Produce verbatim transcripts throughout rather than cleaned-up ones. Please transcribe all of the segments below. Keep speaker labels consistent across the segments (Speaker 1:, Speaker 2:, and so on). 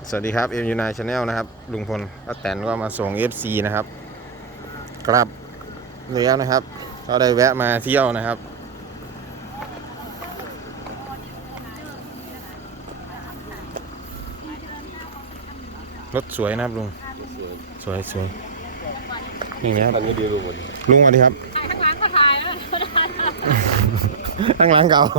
Speaker 1: สวัสดีครับ เอ็ม ยู ไนน์ Channel นะครับลุงพลป้าแตนก็มาส่ง เอฟ ซี นะครับกลับแล้วนะครับก็ได้แวะมาเที่ยวนะครับรถสวยนะครับลุงสวยสวยนี่นะครับลุงสวัสดีครับข้างหลังก็ถ่ายแล้วข้างหลังเก่า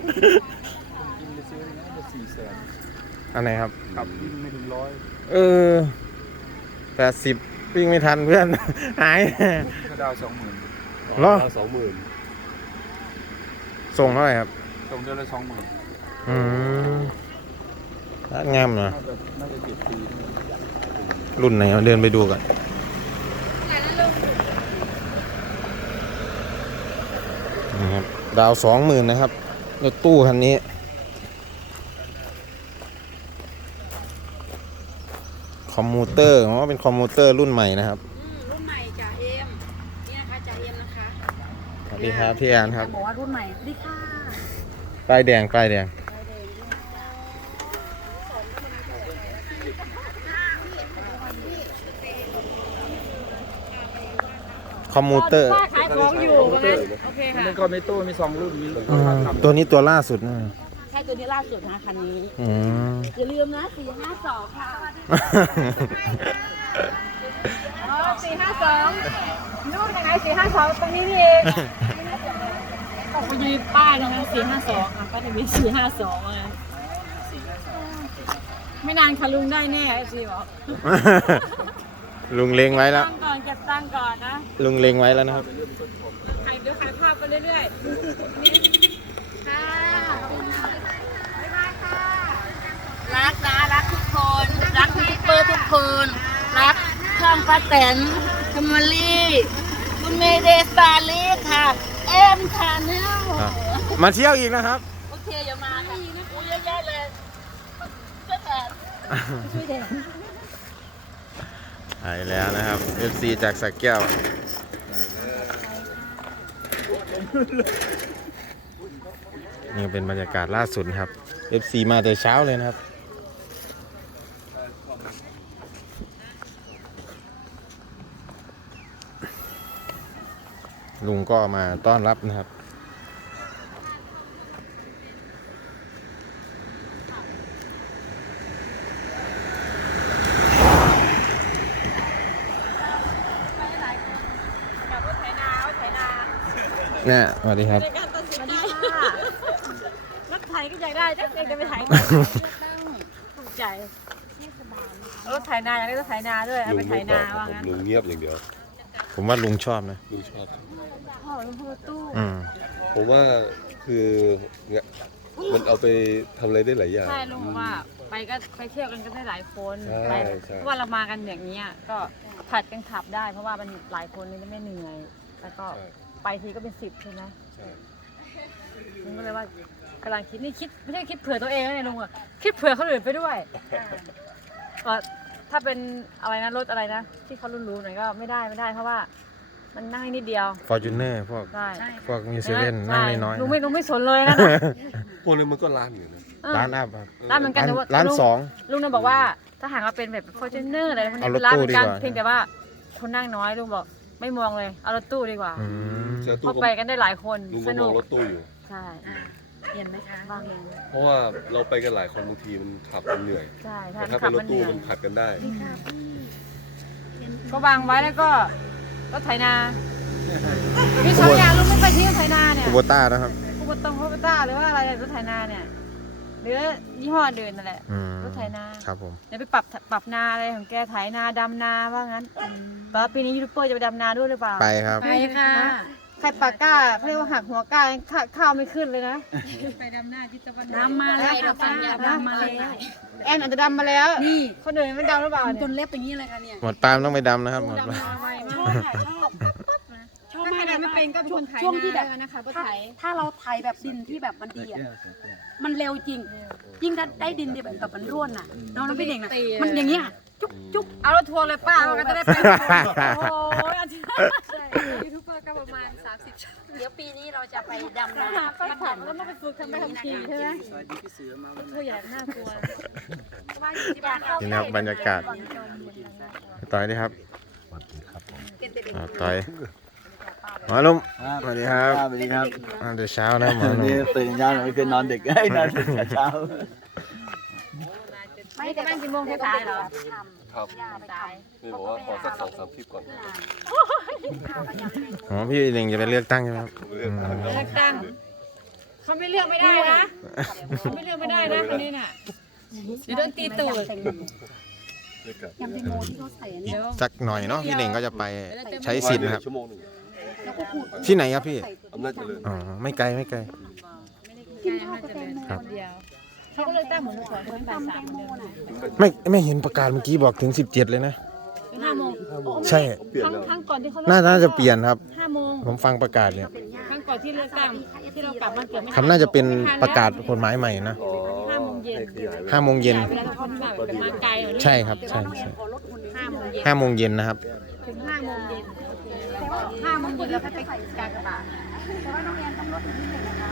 Speaker 1: อันไหนครับขับไม่ถึงร้อยเออแปดสิบวิ่งไม่ทันเพื่อนหายก็ดาวสองหมื่นเหรอสองหมื่นส่งเท่าไหร่ครับส่งเดือนละสองหมื่นอืมร้านงามนะน่าจะเจ็ดปีรุ่นไหนเอาเดินไปดูกันนี่ครับดาวสองหมื่นนะครับรถตู้คันนี้คอมมูเตอร์อ๋อเป็นคอมมูเตอร์รุ่นใหม่นะครับ
Speaker 2: รุ่นใหม่จ่าเอ็มนี่นะคะจ่าเอ็มนะคะ
Speaker 1: สวัสดีครับพี่แอนครับ
Speaker 2: บอกว่ารุ่นใหม่ดีค่ะ
Speaker 1: ป้ายแดงป้ายแดงคอมมูเตอร์
Speaker 2: ขายของอยู่งั้นโอเคค่ะ
Speaker 3: มันก็ไม่ตู้มีสองรุ่นมี
Speaker 1: ตัวนี้ตัวล่าสุดนะ
Speaker 2: ใช่ตัวนี้ล่าสุดนะคันนี้อย่าลืมนะสี่ห้าสองค่ะอ๋อสี่ห้าสองนู่นยังไงสี่ห้าสองตรงนี้นี่เองต้องไปยืนป้ายตรงนั้นสี่ห้าสองอ่ะก็จะมีสี่ห้าสองอ่ะไม่นานค่ะลุงได้แน่สิบอก
Speaker 1: ลุงเล็งไว้แล้ว
Speaker 2: ตั้งก่อนเก็บตังก่อนนะ
Speaker 1: ลุงเล็งไว้แล้วนะครับ
Speaker 2: ขายเดี๋ยวขายภาพไปเรื่อยๆค่ะบ๊ายบายค่ะรักนะรักทุกคนรักทุกเบอร์ทุกคนรักช่องป้าแตนคามาลี่คุณเมเดสตาลีค่ะเอ็มชาแนล
Speaker 1: มาเที่ยวอีกนะครับ
Speaker 2: โอเคอย่ามาค่ะอู้เยอะแยะเลยช่วยแทนช่วยแทน
Speaker 1: ไปแล้วนะครับ เอฟ ซี จากสระแก้วนี่เป็นบรรยากาศล่าสุดครับ เอฟ ซี มาแต่เช้าเลยนะครับลุงก็มาต้อนรับนะครับเนี่ยสวัสดีครับ
Speaker 2: รถไถก็อยากได้จะเองจะไปไถถูกใจรถไถนาอยากได้รถไถนาด้วยเอาไปไถนาว่างั้น
Speaker 4: ลุงเงียบอย่างเดียว
Speaker 1: ผมว่าลุงชอบนะ
Speaker 4: ลุงชอบ
Speaker 2: พ่อลุงพ่อตู้
Speaker 4: ผมว่าคือมันเอาไปทำอะไรได้หลายอย่าง
Speaker 2: ใช่ลุงว่าไปก็ไปเที่ยวกันก็ได้หลายคนไปเพราะว่าเรามากันอย่างนี้ก็ผัดกันขับได้เพราะว่ามันหลายคนนี่ไม่เหนื่อยแล้วก็ไปทีก็เป็นสิบใช่ไหมลุงก็เลยว่ากำลังคิดนี่คิดไม่ใช่คิดเผื่อตัวเองนะลุงอะคิดเผื่อคนอื่นไปด้วยก็ถ้าเป็นอะไรนะรถอะไรนะที่เขารุ่นรู้หน่อยก็ไม่ได้ไม่ได้เพราะว่ามันนั่งนิดเดียว
Speaker 1: Fortuner พวกพวกมีเซเว่นนั่งน้อย
Speaker 2: ลุงไม่ลุงไม่สนเลยนะ
Speaker 4: พวกนี้มันก็ร้านอยู่นะ
Speaker 1: ร้านอัพครับ
Speaker 2: ร้านเหมือนกันแต่ว่า
Speaker 1: ร้านสอง
Speaker 2: ลุงน่ะบอกว่าถ้าหากว่าเป็นแบบ Fortuner อะไรพวกนี้ร้านเหมือนกันเพียงแต่ว่าคนนั่งน้อยลุงบอกไม่มองเลยเอารถตู้ดีกว่าเพราะไปกันได้หลายคนสนุก
Speaker 4: รถตู้อยู่
Speaker 2: ใช่เห็นไหมคะวางเอง
Speaker 4: เพราะว่าเราไปกันหลายคนบางทีมันขับมันเหนื่อย
Speaker 2: ใช่
Speaker 4: ถ้าเป็นรถตู้มันผัดกันได้
Speaker 2: ก็วางไว้แล้วก็รถไถนาพี่ชอบอย่างลุงไม่ไปที่รถไถนาเนี่ย
Speaker 1: คูโบต้านะครับ
Speaker 2: คูโบตงคูโบต้าหรือว่าอะไรรถไถนาเนี่ยหรือยี่ห้อเดินนั่นแหละรถไถนา
Speaker 1: ครับผม
Speaker 2: เดี๋ยวไปปรับปรับนาอะไรของแกไถนาดำนาว่างั้นแต่ปีนี้ยูทูบเบอร์จะไปดำนาด้วยหรือเปล่า
Speaker 1: ไปครับ
Speaker 2: ไปค่ะใครปากก้าเขาเรียกว่าหักหัวก้าข้าวไม่ขึ้นเลยนะไปดำนาที่ตะวันดำมาแล้วดำมาแล้วแอนอาจจะดำมาแล้วนี่คนอื่นไม่ดำหรือเปล่าจนเล็บอย่างนี้เลยค่ะเนี่ย
Speaker 1: หมดปาล์มต้องไปดำนะครับหมดปาล์ม
Speaker 2: ชอบชอบชอบไม่ได้ไม่เป็นก็ช่วงช่วงที่แบบนะคะก็ไถถ้าเราไถแบบดินที่แบบมันดีอ่ะมันเร็วจริงยิ่งถ้าได้ดินที่แบบแบบมันร่วนอ่ะน้องน้องพี่เด็กนะมันอย่างเงี้ยจุ๊บจุ๊บเอารถทัวร์เลยป้าเราก็จะได้ไปโอ้ยอันที่ยูทูบเบอร์ก็ประมาณสามสิบเดี๋ยวปีนี้เราจะไปดำนาป้าถามแล้วมาไปฝึกทำไปทำทีใช่ไหมเธออยากน่ากลัวว่า
Speaker 1: นี่นะครับบรรยากาศต่อยดีครับอ่าต่อยหมอลุงสวัสดีครับ
Speaker 3: สวัสดีครับ
Speaker 1: อ่าเดี๋ยวเช้านะหมอ
Speaker 3: วัน
Speaker 1: ลุง
Speaker 3: นี้ตื่นเช้าหน่อยคือนอนดึกให้นอนดึกแต่เช้า
Speaker 2: ไม่จะนั่งกี่โมงสายเหรอ
Speaker 4: ครับ
Speaker 2: สาย
Speaker 4: นี่บอกว่าขอสักสองสามคลิปก่อน
Speaker 1: อ๋อพี่เองจะไปเลือกตั้งใช่ไหมครับอืม
Speaker 2: เลือกตั้งเขาไม่เลือกไม่ได้นะเขาไม่เลือกไม่ได้นะคนนี้น่ะเดี๋ยวโดนตีตูด
Speaker 5: ยำแตงโมที่เขาใส่อันนี้
Speaker 2: เดี๋ยว
Speaker 1: สักหน่อยเนาะพี่เองก็จะไปใช้สิทธิ์นะครับ
Speaker 4: ชั่วโมงหนึ่ง
Speaker 5: แล้วก็ขูด
Speaker 1: ที่ไหนครับพี่
Speaker 4: อำนาจเจริญ
Speaker 1: อ๋อไม่ไกลไม่ไกล
Speaker 5: กินข้าวกับแตงโม
Speaker 1: ครับ
Speaker 2: เดียวเขาก็เลือกตั้งเหมือนเมื่อก่อนคนบ่าย
Speaker 5: ตำ
Speaker 2: สา
Speaker 5: แต
Speaker 2: ม
Speaker 5: ง
Speaker 2: เหมือน
Speaker 5: โม
Speaker 2: เดิม
Speaker 5: น่ะ
Speaker 1: ไม่ไม่เห็นประกาศเมื่อกี้บอกถึงสิบเจ็ดเลยนะ
Speaker 2: เป็นห้าโมง
Speaker 1: ใช่
Speaker 4: เปลี่ยน
Speaker 2: ครั้ง
Speaker 4: แล้ว
Speaker 2: ครั้งก่อนที่เขา
Speaker 1: น่าน่าจะเปลี่ยนครับ
Speaker 2: ห้าโมง
Speaker 1: ผมฟังประกาศเนี่ย
Speaker 2: ครั้งก่อนที่เลือกตั้งที่เรากลับมาเกือบไม่
Speaker 1: คำน่าจะเป็นประกาศกฎหมายใหม่นะ
Speaker 4: อ๋อ
Speaker 2: ห้าโมงเย็น
Speaker 4: ให้ขยายเวลา
Speaker 1: ห้าโมงเย็น
Speaker 2: เวลาเขาที่แบบมาไกลหน่อย
Speaker 1: ใช่ครับใช่ใช่
Speaker 2: ห้าโมงเย็น
Speaker 1: ห้าโมงเย็นนะครับ
Speaker 2: ถึงห้าโมงเย็นห้าโมงเย็นแล้วก็ไปการกระบะ
Speaker 5: แต่ว่าน้องแอนต้องลดอีกนิดหนึ่งนะคะ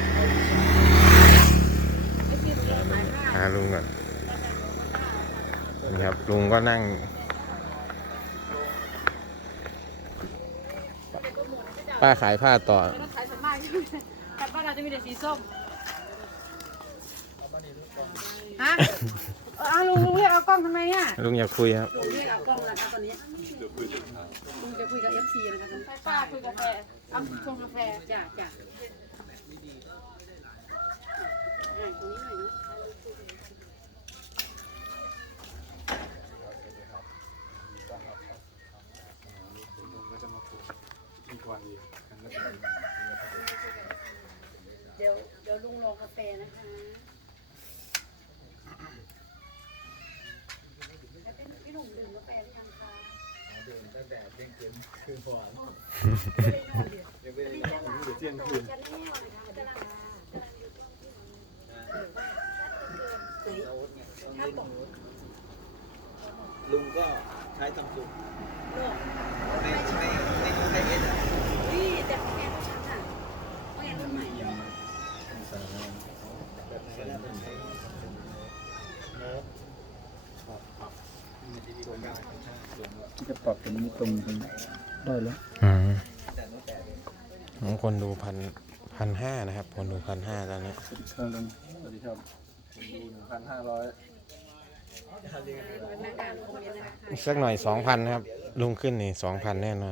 Speaker 2: ไม่คิดเลยหมายว่า
Speaker 1: หาลุงก่อนนี่ครับลุงก็นั่งป้าขายผ้าต่อ
Speaker 2: ไม่ต้องขายส่วนมากแต่บ้านเราจะมีแต่สีส้มฮะเออเอาลุงลุงเรียกเอากล้องทำไมเนี่ย
Speaker 1: ลุงอยากคุยครับ
Speaker 5: ลุงเรียกเอากล้องนะคะตอนนี้ลุงจะคุยกับเอฟซีนะคะตอนนี้
Speaker 2: ให้ป้าคุยกาแฟเอาชงกาแฟ
Speaker 5: จ้ะจ้ะอ่าตรงนี้หน่อยเนาะ เดี๋ยวเดี๋ยวลุงรอกาแฟนะคะแล้วเป็นพี่หนุ่มดื่มกาแฟหรือยังคะดื่มตั้งแต่เที่ยงคืนคืนก่อนยังไม่ได้นอนเที่ยงคืนจะแน่นะคะจะลาถ้าบอก
Speaker 3: ลุงก็ใช้ซัมซุงไม่ไม่ไม่ใช้เอสอะ
Speaker 5: นี่แต่ของแอนชัดอ่ะของแอนรุ่นใหม่
Speaker 3: จะปรับเป็นตรงกันได้แล้ว
Speaker 1: อืมของคนดูพันพันห้านะครับ คนดูพันห้าตอนนี้
Speaker 3: สวัสดีครับลุงสวัสดีครับผมดูหนึ่งพันห้าร้อย
Speaker 1: อีกสักหน่อยสองพันครับ ลุงขึ้นนี่สองพันแน่นอน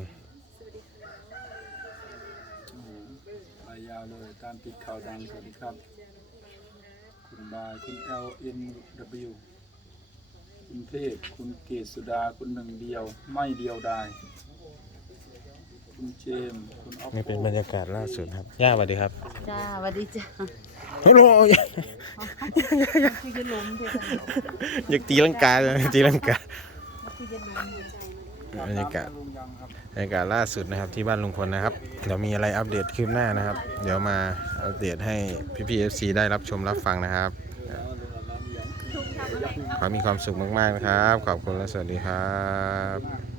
Speaker 3: รายยาวเลยตามติดข่าวดังสวัสดีครับคุณบายคุณ L N W คุณเทพคุณเกศสุดาคุณหนึ่งเดียวไม่เดียวดายคุณเจมส์คุณออฟ
Speaker 1: นี่เป็นบรรยากาศล่าสุดครับ ย่าสวัสดีครับ
Speaker 5: จ้าสวัสดีจ้า
Speaker 1: ฮัลโหล
Speaker 5: คุยจะล้มเพื่อน
Speaker 1: อยากตีลังกาเลยตีลังกา
Speaker 5: คุยจะล้ม
Speaker 1: บรรยากาศบรรยากาศล่าสุดนะครับที่บ้านลุงพลนะครับ เดี๋ยวมีอะไรอัปเดตคืบหน้านะครับ เดี๋ยวมาอัปเดตให้พี่พีเอฟซีได้รับชมรับฟังนะครับขอให้มีความสุขมากๆนะครับ ขอบคุณและสวัสดีครับ